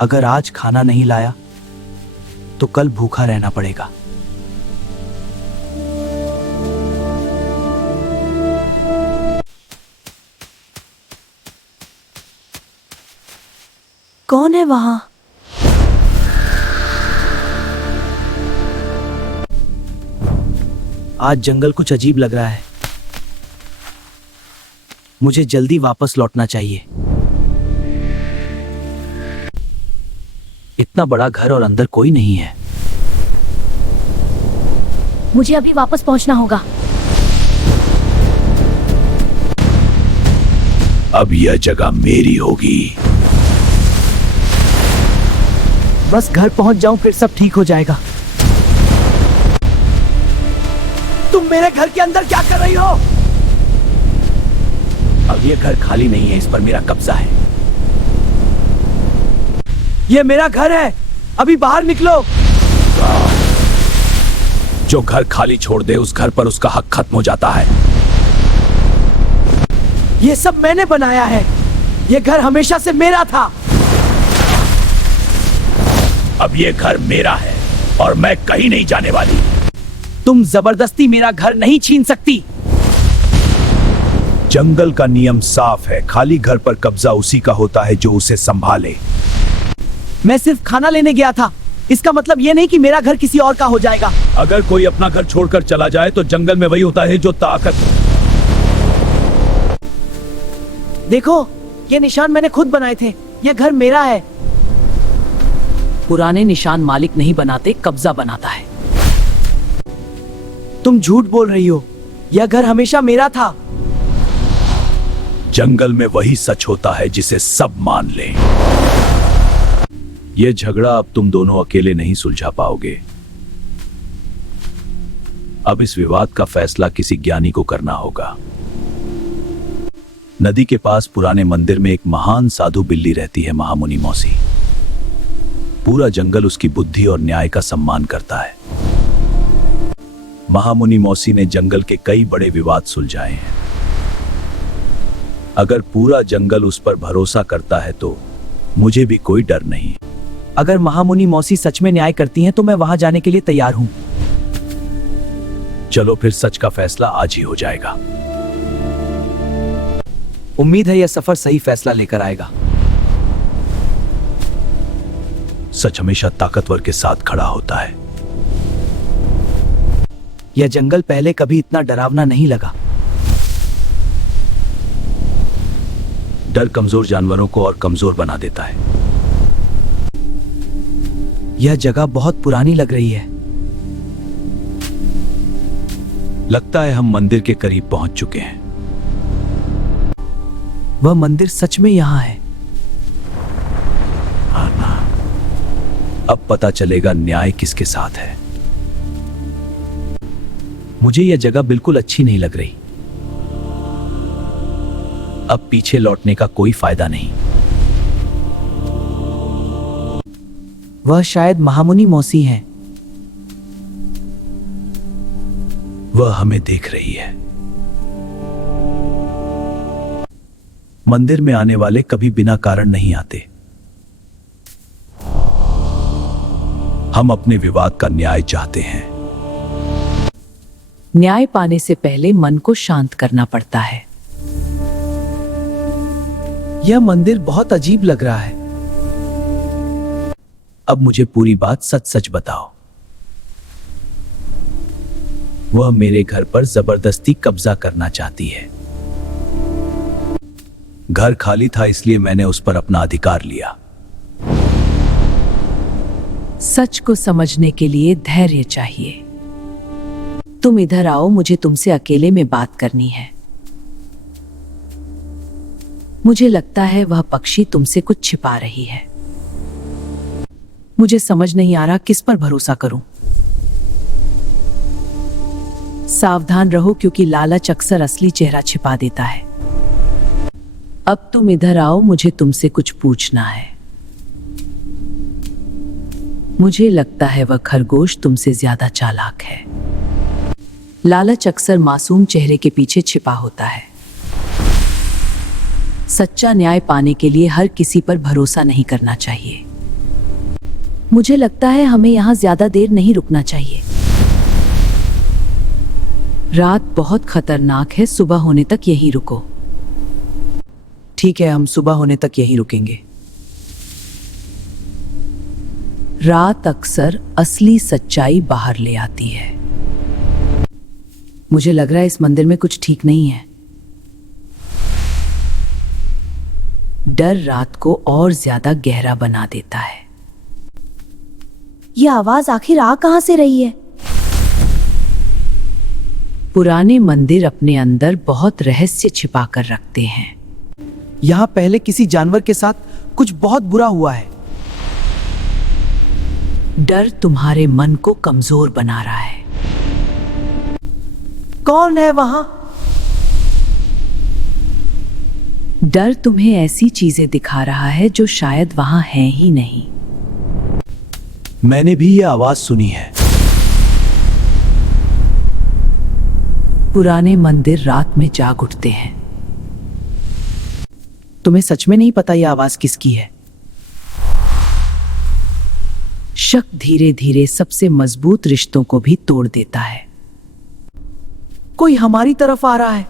अगर आज खाना नहीं लाया तो कल भूखा रहना पड़ेगा। कौन है वहां? आज जंगल कुछ अजीब लग रहा है। मुझे जल्दी वापस लौटना चाहिए। इतना बड़ा घर और अंदर कोई नहीं है। मुझे अभी वापस पहुंचना होगा। अब यह जगह मेरी होगी। बस घर पहुंच जाऊं फिर सब ठीक हो जाएगा। तुम मेरे घर के अंदर क्या कर रही हो? अब ये घर खाली नहीं है, इस पर मेरा कब्जा है। ये मेरा घर है, अभी बाहर निकलो। जो घर खाली छोड़ दे उस घर पर उसका हक खत्म हो जाता है। ये सब मैंने बनाया है। ये घर हमेशा से मेरा था। अब ये घर मेरा है और मैं कहीं नहीं जाने वाली। तुम जबरदस्ती मेरा घर नहीं छीन सकती। जंगल का नियम साफ है, खाली घर पर कब्जा उसी का होता है जो उसे संभाले। मैं सिर्फ खाना लेने गया था, इसका मतलब ये नहीं कि मेरा घर किसी और का हो जाएगा। अगर कोई अपना घर छोड़कर चला जाए तो जंगल में वही होता है जो ताकत। देखो, ये निशान मैंने खुद बनाए थे। ये घर मेरा है। पुराने निशान मालिक नहीं बनाते, कब्जा बनाता है। तुम झूठ बोल रही हो। यह घर हमेशा मेरा था। जंगल में वही सच होता है जिसे सब मान लें। यह झगड़ा अब तुम दोनों अकेले नहीं सुलझा पाओगे। अब इस विवाद का फैसला किसी ज्ञानी को करना होगा। नदी के पास पुराने मंदिर में एक महान साधु बिल्ली रहती है, महामुनि मौसी। पूरा जंगल उसकी बुद्धि और न्याय का सम्मान करता है। महामुनि मौसी ने जंगल के कई बड़े विवाद सुलझाए हैं। अगर पूरा जंगल उस पर भरोसा करता है तो मुझे भी कोई डर नहीं। अगर महामुनि मौसी सच में न्याय करती हैं तो मैं वहां जाने के लिए तैयार हूं। चलो फिर सच का फैसला आज ही हो जाएगा। उम्मीद है यह सफर सही फैसला लेकर आएगा। सच हमेशा ताकतवर के साथ खड़ा होता है। यह जंगल पहले कभी इतना डरावना नहीं लगा। डर कमजोर जानवरों को और कमजोर बना देता है। यह जगह बहुत पुरानी लग रही है। लगता है हम मंदिर के करीब पहुंच चुके हैं। वह मंदिर सच में यहां है। अब पता चलेगा न्याय किसके साथ है। मुझे यह जगह बिल्कुल अच्छी नहीं लग रही। अब पीछे लौटने का कोई फायदा नहीं। वह शायद महामुनि मौसी हैं। वह हमें देख रही है। मंदिर में आने वाले कभी बिना कारण नहीं आते। हम अपने विवाद का न्याय चाहते हैं। न्याय पाने से पहले मन को शांत करना पड़ता है। यह मंदिर बहुत अजीब लग रहा है। अब मुझे पूरी बात सच सच बताओ। वह मेरे घर पर जबरदस्ती कब्जा करना चाहती है। घर खाली था इसलिए मैंने उस पर अपना अधिकार लिया। सच को समझने के लिए धैर्य चाहिए। तुम इधर आओ, मुझे तुमसे अकेले में बात करनी है। मुझे लगता है वह पक्षी तुमसे कुछ छिपा रही है। मुझे समझ नहीं आ रहा किस पर भरोसा करूं। सावधान रहो क्योंकि लालच अक्सर असली चेहरा छिपा देता है। अब तुम इधर आओ, मुझे तुमसे कुछ पूछना है। मुझे लगता है वह खरगोश तुमसे ज्यादा चालाक है। लालच अक्सर मासूम चेहरे के पीछे छिपा होता है। सच्चा न्याय पाने के लिए हर किसी पर भरोसा नहीं करना चाहिए। मुझे लगता है हमें यहाँ ज्यादा देर नहीं रुकना चाहिए। रात बहुत खतरनाक है, सुबह होने तक यहीं रुको। ठीक है, हम सुबह होने तक यहीं रुकेंगे। रात अक्सर असली सच्चाई बाहर ले आती है। मुझे लग रहा है इस मंदिर में कुछ ठीक नहीं है। डर रात को और ज्यादा गहरा बना देता है। ये आवाज आखिर आ कहां से रही है? पुराने मंदिर अपने अंदर बहुत रहस्य छिपा कर रखते हैं। यहाँ पहले किसी जानवर के साथ कुछ बहुत बुरा हुआ है। डर तुम्हारे मन को कमजोर बना रहा है। कौन है वहां? डर तुम्हें ऐसी चीजें दिखा रहा है जो शायद वहां हैं ही नहीं। मैंने भी ये आवाज सुनी है। पुराने मंदिर रात में जाग उठते हैं। तुम्हें सच में नहीं पता ये आवाज किसकी है? शक धीरे धीरे सबसे मजबूत रिश्तों को भी तोड़ देता है। कोई हमारी तरफ आ रहा है।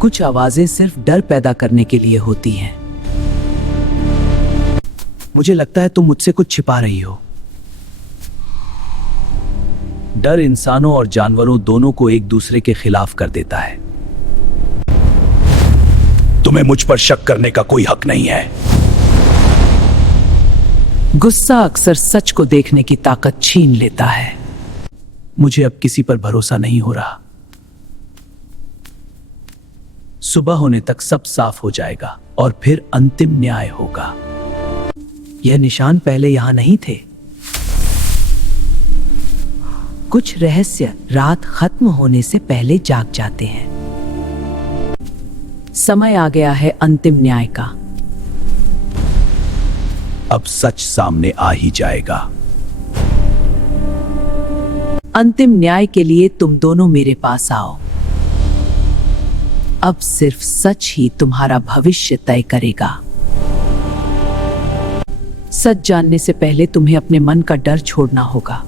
कुछ आवाजें सिर्फ डर पैदा करने के लिए होती हैं। मुझे लगता है तुम मुझसे कुछ छिपा रही हो। डर इंसानों और जानवरों दोनों को एक दूसरे के खिलाफ कर देता है। तुम्हें मुझ पर शक करने का कोई हक नहीं है। गुस्सा अक्सर सच को देखने की ताकत छीन लेता है। मुझे अब किसी पर भरोसा नहीं हो रहा। सुबह होने तक सब साफ हो जाएगा और फिर अंतिम न्याय होगा। यह निशान पहले यहां नहीं थे। कुछ रहस्य रात खत्म होने से पहले जाग जाते हैं। समय आ गया है अंतिम न्याय का। अब सच सामने आ ही जाएगा। अंतिम न्याय के लिए तुम दोनों मेरे पास आओ। अब सिर्फ सच ही तुम्हारा भविष्य तय करेगा। सच जानने से पहले तुम्हें अपने मन का डर छोड़ना होगा।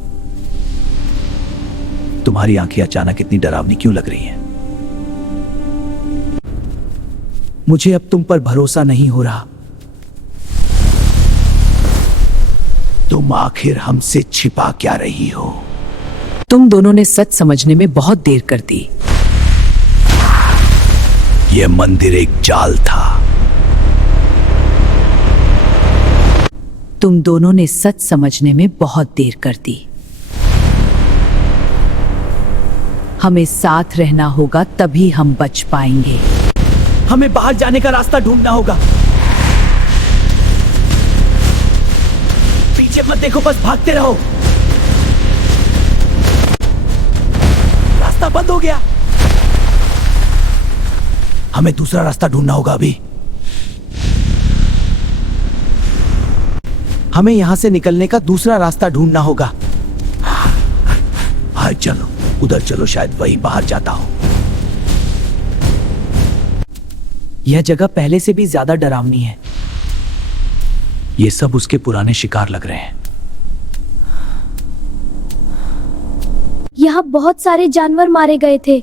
तुम्हारी आंखें अचानक इतनी डरावनी क्यों लग रही हैं? मुझे अब तुम पर भरोसा नहीं हो रहा। तुम आखिर हमसे छिपा क्या रही हो? तुम दोनों ने सच समझने में बहुत देर कर दी। यह मंदिर एक जाल था। तुम दोनों ने सच समझने में बहुत देर कर दी। हमें साथ रहना होगा, तभी हम बच पाएंगे। हमें बाहर जाने का रास्ता ढूंढना होगा। पीछे मत देखो, बस भागते रहो। रास्ता बंद हो गया। हमें दूसरा रास्ता ढूंढना होगा अभी। हमें यहां से निकलने का दूसरा रास्ता ढूंढना होगा। हाँ चलो, उधर चलो, शायद वही बाहर जाता हो। यह जगह पहले से भी ज्यादा डरावनी है। ये सब उसके पुराने शिकार लग रहे हैं। यहाँ बहुत सारे जानवर मारे गए थे।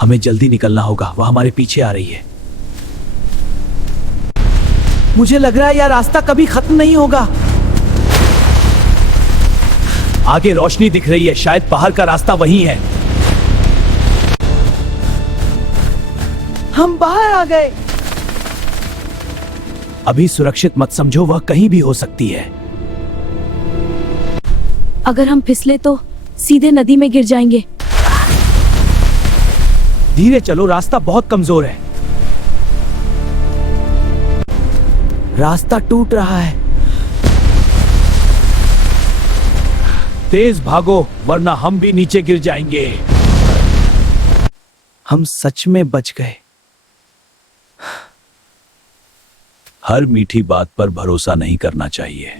हमें जल्दी निकलना होगा, वह हमारे पीछे आ रही है। मुझे लग रहा है यह रास्ता कभी खत्म नहीं होगा। आगे रोशनी दिख रही है, शायद बाहर का रास्ता वही है। हम बाहर आ गए। अभी सुरक्षित मत समझो, वह कहीं भी हो सकती है। अगर हम फिसले तो सीधे नदी में गिर जाएंगे। धीरे चलो, रास्ता बहुत कमजोर है। रास्ता टूट रहा है। तेज भागो, वरना हम भी नीचे गिर जाएंगे। हम सच में बच गए। हर मीठी बात पर भरोसा नहीं करना चाहिए।